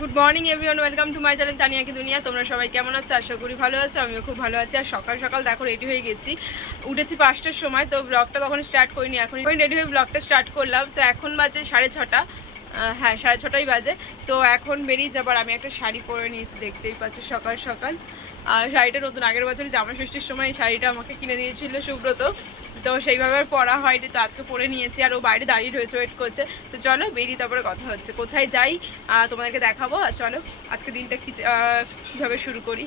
Good morning everyone, welcome to my channel Tania কি দুনিয়া। তোমরা সবাই কেমন আছো? আশা করি ভালো আছো, আমিও খুব ভালো আছি। আর সকাল সকাল দেখো রেডি হয়ে গেছি, উঠেছি 5টার সময়। তো ব্লগটা তখন স্টার্ট করিনি, এখন রেডি হয়ে ব্লগটা স্টার্ট করলাম। তো এখন বাজে 6:30, হ্যাঁ 6:30 বাজে। তো এখন বেরিয়ে যাবার আমি একটা শাড়ি পরে নিয়েছি, দেখতেই পাচ্ছ সকাল সকাল। আর শাড়িটা নতুন, আগের বছর জামা ষষ্ঠীর সময় এই শাড়িটা আমাকে কিনে দিয়েছিল সুব্রত, তো সেইভাবে আর পরা হয়নি। তো আজকে পরে নিয়েছি, আর ও বাইরে দাঁড়িয়ে রয়েছে, ওয়েট করছে। তো চলো বেরিয়ে তারপরে কথা হচ্ছে, কোথায় যাই তোমাদেরকে দেখাবো। আর চলো আজকে দিনটা কীভাবে শুরু করি।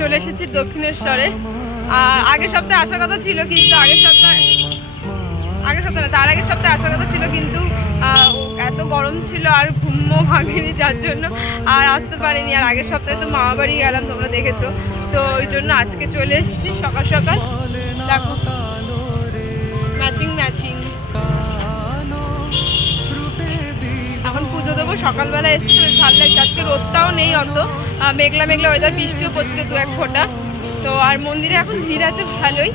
চলে এসেছি দক্ষিণেশ্বরে। আগের সপ্তাহে আসার কথা ছিল, কিন্তু আগের সপ্তাহে না, তার আগের সপ্তাহে আসার কথা ছিল, কিন্তু এত গরম ছিল আর ঘুমও ভাঙেনি, যার জন্য আর আসতে পারিনি। আর আগের সপ্তাহে তো মামা বাড়ি গেলাম, তোমরা দেখেছো। তো ওই জন্য আজকে চলে এসেছি সকাল সকাল। দেখো ম্যাচিং ম্যাচিং। এখন পুজো দেবো, সকালবেলা এসেছি, বেশ ভালো লাগছে। আজকে রোদটাও নেই অত, মেঘলা মেঘলা ওয়েদার, বৃষ্টিও পড়ছিল 2-1 ফোঁটা। তো আর মন্দিরে এখন ভিড় আছে ভালোই,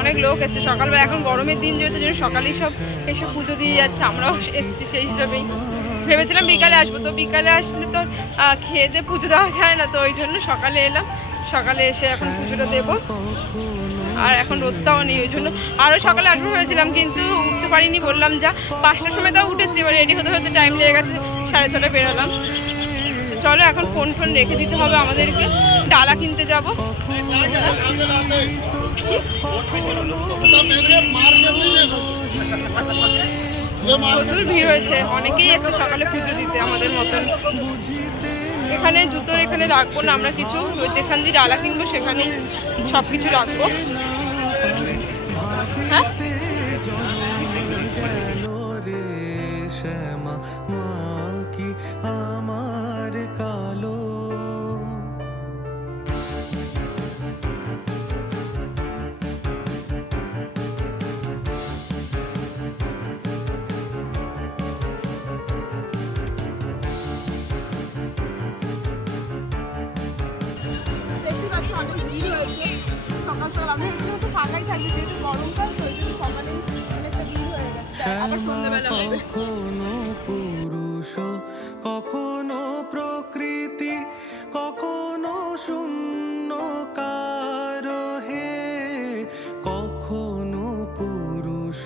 অনেক লোক এসছে সকালবেলা। এখন গরমের দিন যেহেতু, জন্য সকালেই সব এসে পুজো দিয়ে যাচ্ছে, আমরাও এসেছি সেই হিসাবেই। ভেবেছিলাম বিকালে আসবো, তো বিকালে আসলে তো খেয়ে দিয়ে পুজো দেওয়া যায় না, তো ওই জন্য সকালে এলাম। সকালে এসে এখন পুজোটা দেবো। আর এখন রোদটাও নেই, ওই জন্য আরও সকালে আসবো ভেবেছিলাম, কিন্তু উঠতে পারিনি। বললাম যা 5টার সময় তাও উঠেছি, এবার রেডি হতে হতে টাইম লেগে গেছে, 6:30 বেরোলাম। চলো এখন ফোন রেখে দিতে হবে আমাদেরকে, ডালা কিনতে যাবো। প্রচুর ভিড় হয়েছে, অনেকেই এসে সকালে পুজো দিতে আমাদের মতন। এখানে জুতোর এখানে রাখবো না আমরা কিছু, যেখান দিয়ে ডালা কিনবো সেখানেই সব কিছু রাখবো। হ্যাঁ অনেক ভিড় হয়েছে সকাল সকাল। আমি ভেবেছিলাম তো ফাঁকাই থাকবে, যেহেতু গরমকাল, তো ওই জন্য সকালেই অনেকটা ভিড় হয়ে গেছে। আবার সন্ধ্যাবেলা হবে। কখনো পুরুষ, কখনো প্রকৃতি, কখনো শূন্য কারো হে, কখনো পুরুষ,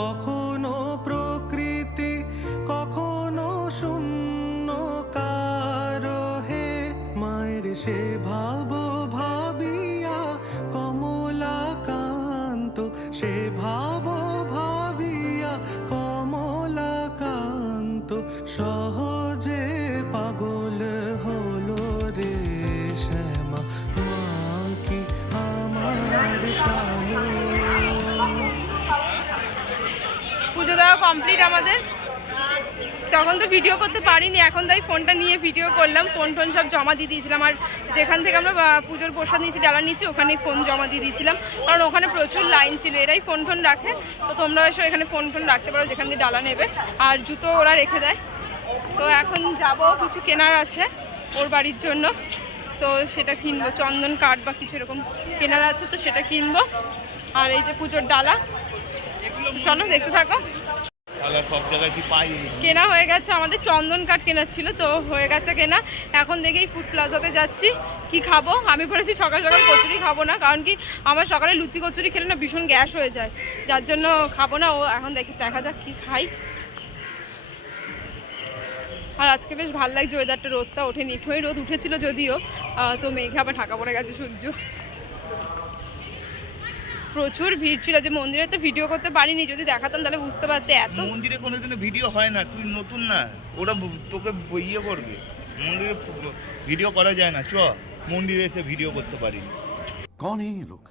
কখনো প্রকৃতি, কখনো সে ভাবো ভাবিয়া কমলাকান্ত, সে ভাবো ভাবিয়া কমলাকান্ত, সহজে পাগল হলো রে শ্যামা, মা কি আমার কালো। পুজো দেওয়া কমপ্লিট আমাদের। তখন তো ভিডিও করতে পারিনি, এখন তাই ফোনটা নিয়ে ভিডিও করলাম। ফোন টোন সব জমা দিয়ে দিয়েছিলাম, আর যেখান থেকে আমরা পুজোর প্রসাদ নিয়েছি, ডালা নিয়েছি, ওখানেই ফোন জমা দিয়ে দিয়েছিলাম, কারণ ওখানে প্রচুর লাইন ছিল। এরাই ফোন টোন রাখে, তো তোমরা এসে এখানে ফোন টোন রাখতে পারো যেখান দিয়ে ডালা নেবে, আর জুতো ওরা রেখে দেয়। তো এখন যাব, কিছু কেনার আছে ওর বাড়ির জন্য, তো সেটা কিনবো। চন্দন কাঠ বা কিছু এরকম কেনার আছে, তো সেটা কিনবো। আর এই যে পুজোর ডালা, চলো দেখতে থাকো। সব জায়গায় কি পাই? কেনা হয়ে গেছে আমাদের, চন্দন কাঠ কেনার ছিল, তো হয়ে গেছে কেনা। এখন দেখেই ফুড প্লাজাতে যাচ্ছি, কি খাবো। আমি বলেছি সকাল সকাল কচুরি খাবো না, কারণ কি আমার সকালে লুচি কচুরি খেলে না ভীষণ গ্যাস হয়ে যায়, যার জন্য খাবো না। ও এখন দেখা যাক কি খাই। আর আজকে বেশ ভালো লাগছে ওয়েদারটা, রোদটা ওঠেনি, একটুই রোদ উঠেছিল যদিও, তো মেঘে আবার ঢাকা পড়ে গেছে সূর্য। প্রচুর ভিড় ছিল, যে মন্দিরে তো ভিডিও করতে পারিনি, যদি দেখাতাম তাহলে বুঝতে পারতে। এত মন্দিরে কোনোদিনও ভিডিও হয় না, তুই নতুন না, ওরা তোকে ইয়ে করবে। মন্দিরে ভিডিও করা যায় না, চ মন্দিরে এসে ভিডিও করতে পারি। कौन है ये लोग,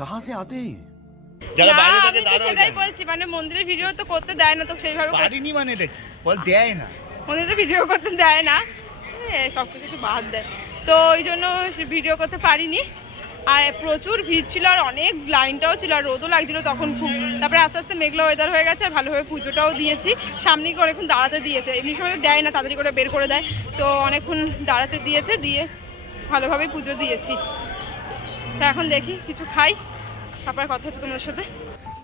कहाँ से आते हैं? যারা বাইরে না, থেকে আমি তো তারাও সেটাই যায় না। বলছি, মানে মন্দিরে ভিডিও তো করতে দেয় না, তো সেইভাবে পারিনি মানে এটা কি বল, দেয় না। মন্দিরে ভিডিও করতে দেয় না, সব কিছু একটু বাদ দেয়, তো ওই জন্য ভিডিও করতে পারিনি। আর প্রচুর ভিড় ছিল, আর অনেক লাইনটাও ছিল, আর রোদও লাগছিল তখন খুব। তারপরে আস্তে আস্তে মেঘলা ওয়েদার হয়ে গেছে, আর ভালোভাবে পুজোটাও দিয়েছি। সামনে করে অনেকক্ষণ দাঁড়াতে দিয়েছে, এমনি সময় দেয় না, তাড়াতাড়ি করে বের করে দেয়, তো অনেকক্ষণ দাঁড়াতে দিয়েছে, দিয়ে ভালোভাবে পুজো দিয়েছি। তো এখন দেখি কিছু খাই, তারপর কথা হচ্ছে তোমাদের সাথে।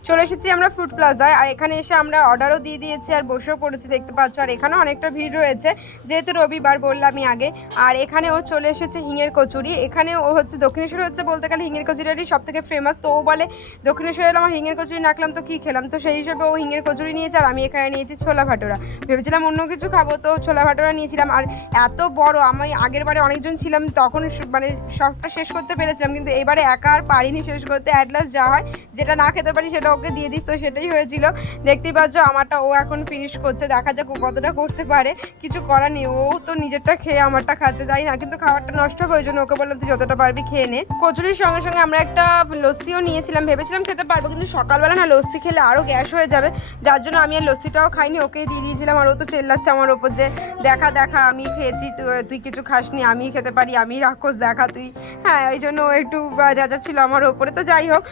চলে এসেছি আমরা ফ্রুট প্লাজায়, আর এখানে এসে আমরা অর্ডারও দিয়ে দিয়েছি, আর বসেও পড়েছি, দেখতে পাচ্ছ। আর এখানেও অনেকটা ভিড় রয়েছে, যেহেতু রবিবার বললামই আগে। আর এখানে ও চলে এসেছে হিঙের কচুরি। এখানে ও হচ্ছে দক্ষিণেশ্বর হচ্ছে বলতে গেলে হিঙের কচুরিটাই সব থেকে ফেমাস, তো ও বলে দক্ষিণেশ্বরে এলাম, আমার হিঙের কচুরি নাকলাম তো কী খেলাম, তো সেই হিসেবে ও হিঙের কচুরি নিয়েছে, আর আমি এখানে নিয়েছি ছোলা ভাটোরা। ভেবেছিলাম অন্য কিছু খাবো, তো ছোলা ভাটোরা নিয়েছিলাম। আর এত বড়, আমি আগের বারে অনেকজন ছিলাম তখন মানে সবটা শেষ করতে পেরেছিলাম, কিন্তু এবারে একা আর পারিনি শেষ করতে। অ্যাট লাস্ট যা হয়, যেটা না খেতে পারি সেটা ওকে দিয়ে দিস, তো সেটাই হয়েছিল। দেখতেই পাচ্ছ আমারটা ও এখন ফিনিশ করছে, দেখা যাক ও কতটা করতে পারে। কিছু করার নেই, ও তো নিজেরটা খেয়ে আমারটা খাচ্ছে, তাই না? কিন্তু খাবারটা নষ্ট হবে, ওই জন্য ওকে বললাম তুই যতটা পারবি খেয়ে নে। কচুরির সঙ্গে সঙ্গে আমরা একটা লস্যিও নিয়েছিলাম, ভেবেছিলাম খেতে পারবো, কিন্তু সকালবেলা না লস্যি খেলে আরও গ্যাস হয়ে যাবে, যার জন্য আমি আর লস্যিটাও খাইনি, ওকেই দিয়ে দিয়েছিলাম। আর ও তো চেল্লাচ্ছে আমার ওপর যে দেখা দেখা আমি খেয়েছি, তুই কিছু খাসনি, আমি খেতে পারি, আমি রাক্ষস, দেখা তুই। হ্যাঁ, এই জন্য ও একটু যাচ্ছিল আমার ওপরে। তো যাই হোক,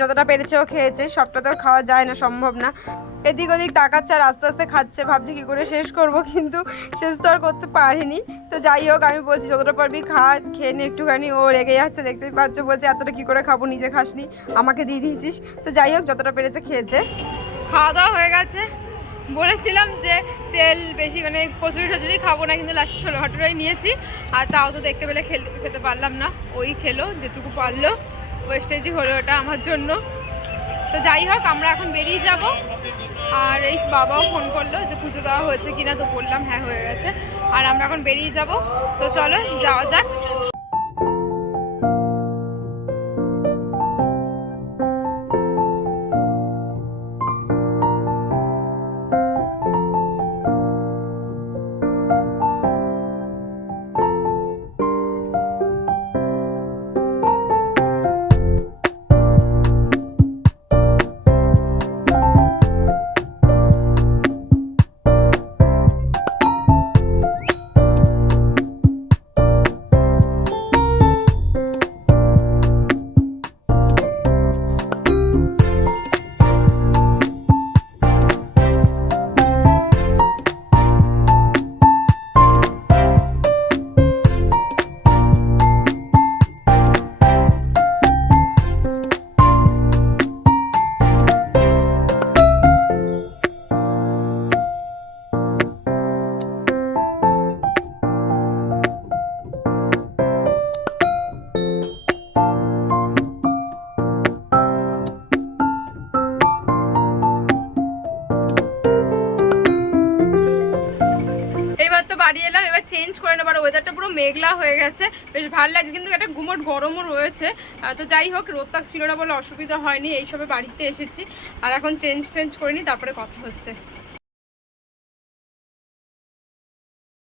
যতটা পেরেছে ও খেয়েছে, সবটা তো খাওয়া যায় না, সম্ভব না। এদিক ওদিক তাকাচ্ছে আর আস্তে আস্তে খাচ্ছে, ভাবছি কী করে শেষ করব, কিন্তু শেষ তো আর করতে পারিনি। তো যাই হোক, আমি বলছি যতটা পারবি খা, খেয়ে নে একটুখানি। ও রেগে যাচ্ছে, দেখতেই পাচ্ছ, বলছে এতটা কী করে খাবো, নিজে খাসনি, আমাকে দিয়ে দিয়েছিস। তো যাই হোক, যতটা পেরেছে খেয়েছে। খাওয়া দাওয়া হয়ে গেছে। বলেছিলাম যে তেল বেশি মানে কচুরি টচুরি খাবো না, কিন্তু লাস্ট ছোটো ভাটোরাই নিয়েছি, আর তাও তো দেখতে পেলে খেতে পারলাম না, ওই খেলো যেটুকু পারলো, ওয়েস্টেজই হলো ওটা আমার জন্য। তো যাই হোক, আমরা এখন বেরিয়ে যাব। আর এই বাবাও ফোন করলো যে পুজো দেওয়া হয়েছে কিনা, তো বললাম হ্যাঁ হয়ে গেছে, আর আমরা এখন বেরিয়ে যাব। তো চলো যাওয়া যাক। বাড়ি এলাম, এবার চেঞ্জ করে নেবার, ওয়েদারটা পুরো মেঘলা হয়ে গেছে, বেশ ভালো লাগছে, কিন্তু একটা গুমোট গরমও রয়েছে। তো যাই হোক, রোদটাক ছিল না বলে অসুবিধা হয়নি, এইসবে বাড়িতে এসেছি। আর এখন চেঞ্জ করে নিই, তারপরে কথা হচ্ছে।